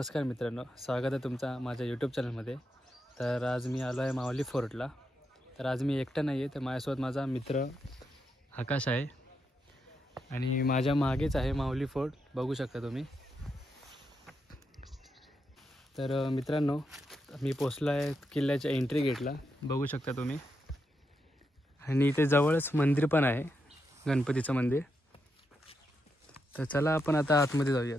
नमस्कार मित्रांनो, स्वागत आहे तुमचा माझ्या यूट्यूब चॅनलमध्ये। तर आज मी आलो आहे माऊली फोर्टला। तर आज मी एकटा नाही आहे, तर माझ्यासोबत माझा मित्र आकाश आहे आणि माझ्या मागेच आहे माऊली फोर्ट, बघू शकता तुम्ही। तर मित्रांनो, मी पोचलो आहे किल्ल्याच्या एंट्री गेटला, बघू शकता तुम्ही। आणि इथे जवळच मंदिर पण आहे, गणपतीचं मंदिर। तर चला आपण आता आतमध्ये जाऊया।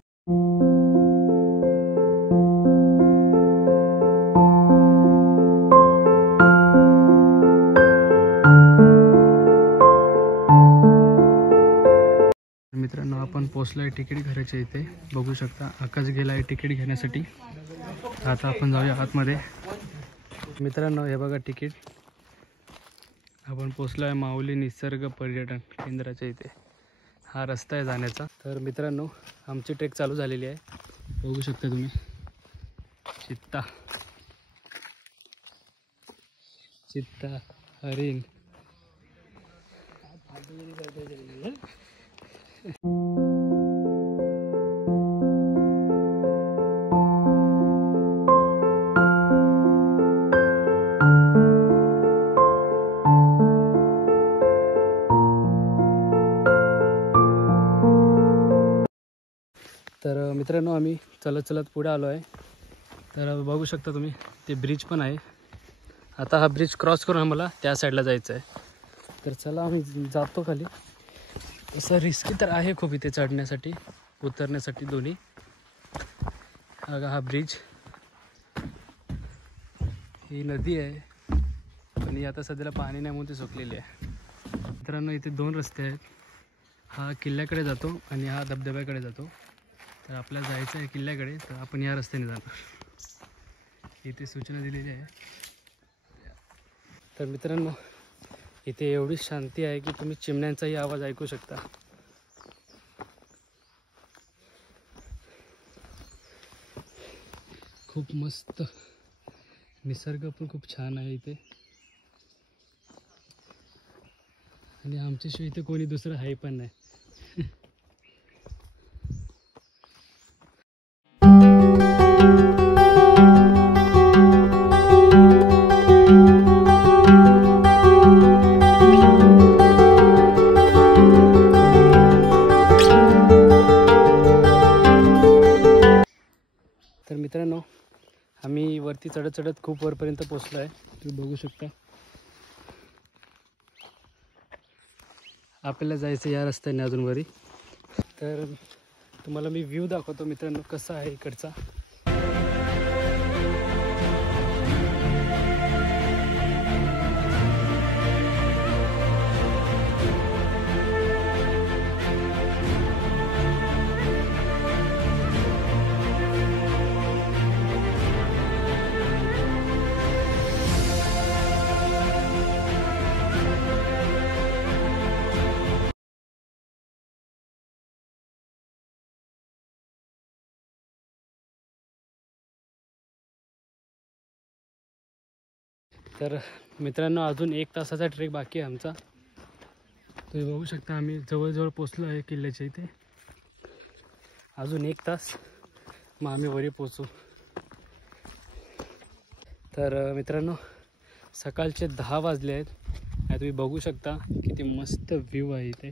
मित्रांनो, आपण पोचलो आहे तिकीट घराच्या इथे, बघू शकता। आकाश गेला आहे तिकीट घेण्यासाठी। आता आपण जाऊया आतमध्ये। मित्रांनो, हे बघा तिकीट। आपण पोचलो आहे माऊली निसर्ग पर्यटन केंद्राच्या इथे। हा रस्ता आहे जाण्याचा। तर मित्रांनो, आमची ट्रेक चालू झालेली आहे, बघू शकता तुम्ही। चित्ता हरिण। तर मित्रांनो, आम्ही चलत चलत पुढे आलो आहे। तर बघू शकता तुम्ही, ते ब्रिज पण आहे। आता हा ब्रिज क्रॉस करून आम्हाला त्या साईडला जायचं आहे। तर चला आम्ही जातो खाली। असं रिस्की तर आहे खूप इथे, चढण्यासाठी उतरण्यासाठी दोन्ही। हा ब्रिज, ही नदी आहे, पण ही आता सध्याला पाणी नाही म्हणून ती सुकलेली आहे। मित्रांनो, इथे दोन रस्ते आहेत। हा किल्ल्याकडे जातो आणि हा धबधब्याकडे जातो। तर आपल्याला जायचं आहे किल्ल्याकडे, तर आपण या रस्त्याने जाणार। इथे सूचना दिलेली आहे। तर मित्रांनो, इथे एवढी शांती आहे की तुम्ही चिमण्यांचाही आवाज ऐकू शकता। खूप मस्त निसर्ग पण खूप छान आहे इथे। आणि आमच्याशिवाय इथे कोणी दुसरं आहे पण नाही। तर मित्रांनो, आम्ही वरती चढत चढत खूप वरपर्यंत पोचलो आहे, तुम्ही बघू शकता। आपल्याला जायचं या रस्त्याने अजून वरी। तर तुम्हाला मी व्ह्यू दाखवतो मित्रांनो, कसा आहे इकडचा। तर मित्रांनो, अजून 1 तासाचा ट्रेक बाकी आहे आमचा। तुम्ही बघू शकता, आम्ही जवळजवळ पोचलो आहे किल्ल्याच्या इथे। अजून 1 तास, मग आम्ही वरी पोचू। तर मित्रांनो, सकाळचे 10 वाजले आहेत आणि तुम्ही बघू शकता किती मस्त व्ह्यू आहे इथे।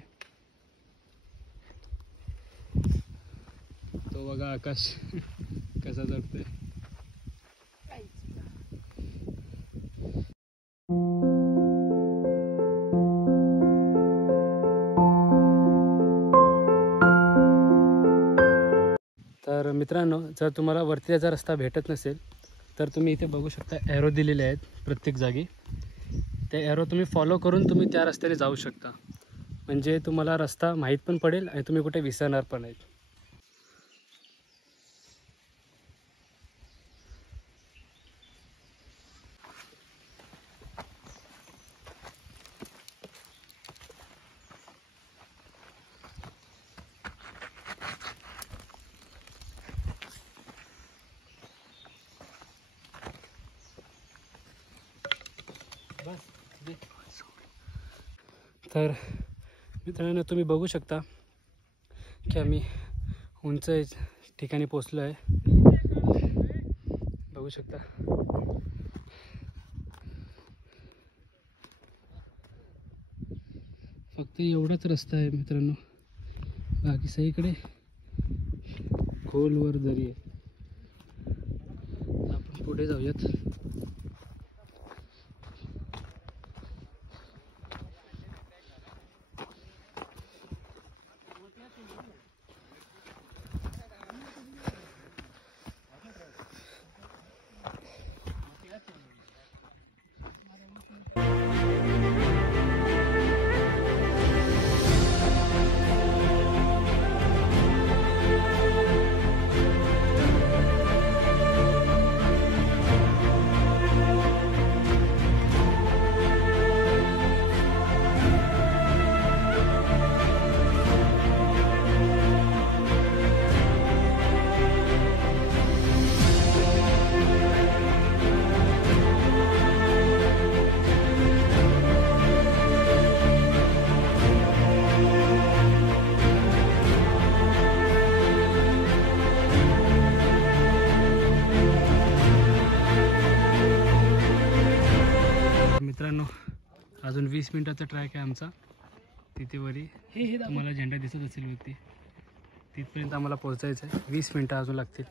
तो बघा आकाश कसा चढतोय। तर मित्रांनो, जर तुम्हाला वरती जायचा रस्ता भेटत नसेल तर तुम्ही इथे बघू शकता, ॲरो दिलेले आहेत प्रत्येक जागी। ते ॲरो तुम्ही फॉलो करून तुम्ही त्या रस्त्याने जाऊ शकता, म्हणजे तुम्हाला रस्ता माहीत पण पडेल आणि तुम्ही कुठे विसरणार पण नाहीत। तर मित्रांनो, तुम्ही बघू शकता की आम्ही उंच ठिकाणी पोचलो आहे। बघू शकता. फक्त एवढाच रस्ता आहे मित्रांनो, बाकी सगळीकडे खोलवर दरी आहे. आपण पुढे जाऊयात. मित्रांनो अजून 20 मिनिटाचा ट्रॅक आहे आमचा. तिथे वरी हे तुम्हाला झेंडा दिसत असेल वरती, तिथपर्यंत आम्हाला पोहोचायचं आहे. 20 मिनटं अजून लागतील.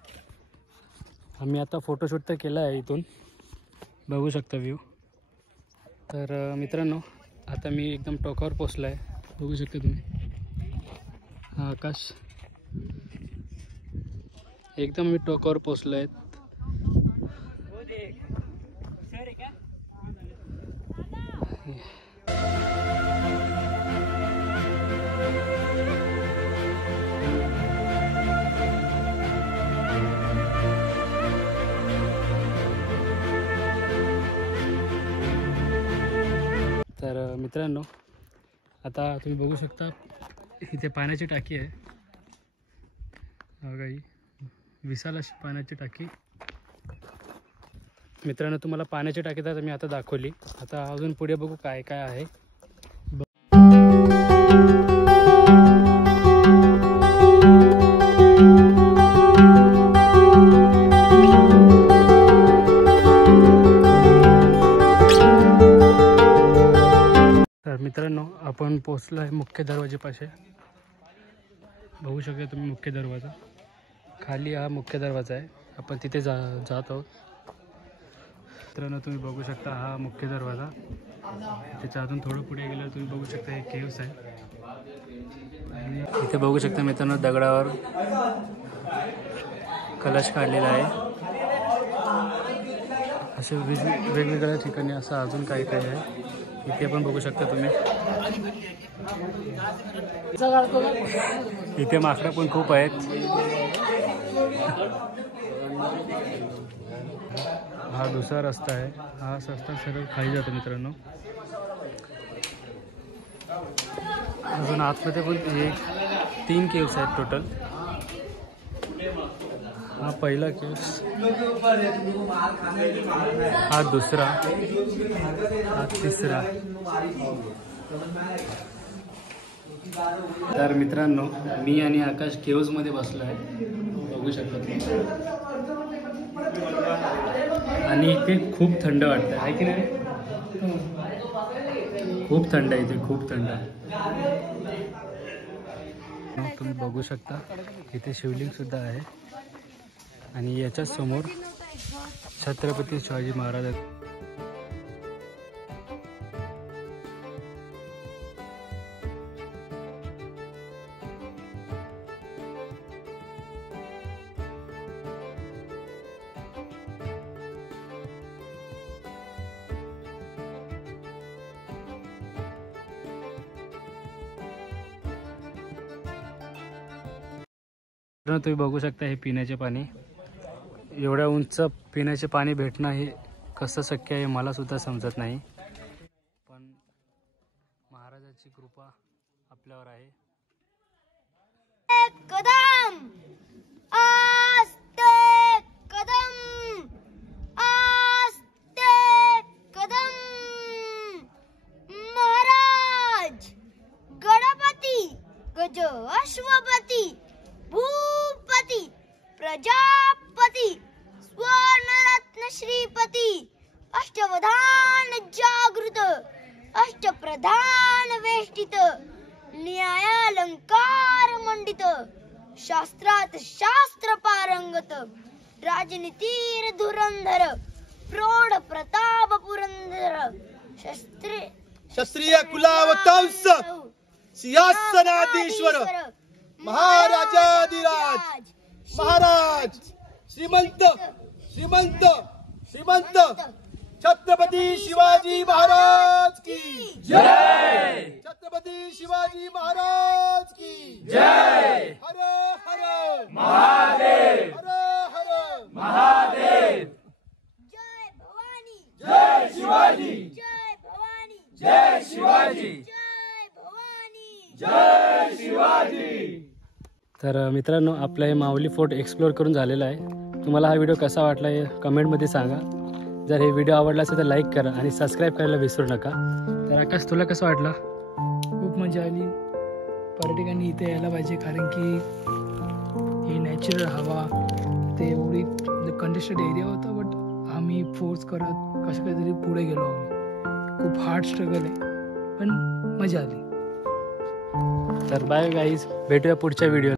आम्ही आता फोटोशूट तर केला आहे, इथून बघू शकता व्ह्यू. तर मित्रांनो आता मी एकदम टोकावर पोचलो आहे, बघू शकता तुम्ही. हा आकाश, एकदम मी टोकावर पोचलो आहे. तर मित्रांनो आता तुम्ही बघू शकता इथे पाण्याची टाकी आहे बघा, ही विशाल अशी पाण्याची टाकी. मित्रांनो तुम्हाला पाण्याची टाकी तर मी आता दाखवली. आता अजून पुढे बघू काय काय आहे. तर मित्रांनो आपण पोचलो आहे मुख्य दरवाजेपाशी. बघू शकता तुम्ही मुख्य दरवाजा, खाली हा मुख्य दरवाजा आहे. आपण तिथे जात आहोत. मित्रांनो तुम्ही बघू शकता हा मुख्य दरवाजा. त्याच्या अजून थोडं पुढे गेल्यावर तुम्ही बघू शकता हे केव्स आहे. आणि इथे बघू शकता मित्रांनो दगडावर कलश काढलेला आहे. असे वेगवेगळ्या ठिकाणी असं अजून काही काही आहे. इथे पण बघू शकता तुम्ही. इथे माकडं पण खूप आहेत. हा दुसरा रस्ता आहे. हा रस्ता सरळ खाली जातो मित्रांनो. अजून आतमध्ये पण 3 केव्स आहेत टोटल. हा पहिला केव्स, हा दुसरा, हा तिसरा. तर मित्रांनो मी आणि आकाश केव्समध्ये बसलो आहे, बघू शकता तुम्ही. आणि इथे खूप थंड वाटतं आहे की नाही? खूप थंड आहे इथे, खूप थंड आहे. तुम्ही बघू शकता इथे शिवलिंग सुद्धा आहे. आणि याच्या समोर छत्रपती शिवाजी महाराज आहेत. तुम्ही बघू शकता हे पिण्याचे पाणी. एवढ्या उंच पिण्याचे पाणी भेटणं हे कसं शक्य आहे मला सुद्धा समजत नाही. पण महाराजाची कृपा आपल्यावर आहे. कदम आस्ते कदम आस्ते कदम. महाराज गणपती गज अश्वपती भूपती प्रजापती स्वर्णरत्न श्रीपती अष्टवधान जागृत अष्टप्रधान वेष्टित न्यायालंकार मंडित शास्त्रात शास्त्र पारंगत राजनीतीर धुरंधर प्रौढ प्रताप पुरंदर क्षत्रिय कुलावतांस सिंहासनाधीश्वर महाराजाधिराज महाराज श्रीमंत श्रीमंत श्रीमंत छत्रपती शिवाजी महाराज की जय। छत्रपती शिवाजी महाराज की जय। हर हर महादेव हर हर महादेव। जय भवानी जय शिवाजी जय भवानी जय शिवाजी जय भवानी जय शिवाजी। तर मित्रांनो, आपला हे माऊली फोर्ट एक्सप्लोअर करून झालेला आहे. तुम्हाला हा व्हिडिओ कसा वाटला हे कमेंटमध्ये सांगा. जर हे व्हिडिओ आवडला असेल तर लाईक करा आणि सबस्क्राईब करायला विसरू नका. तर आकाश, तुला कसं वाटलं? खूप मजा आली. पर्यटकांनी इथे यायला पाहिजे, कारण की ही नॅचरल हवा, ते एवढी कंजेस्टेड एरिया होता, बट आम्ही फोर्स करत कसं काहीतरी पुढे गेलो. आम्ही खूप हार्ड स्ट्रगल आहे, पण मजा आली. तर बाय गाईज, भेटूया पुढच्या व्हिडिओ.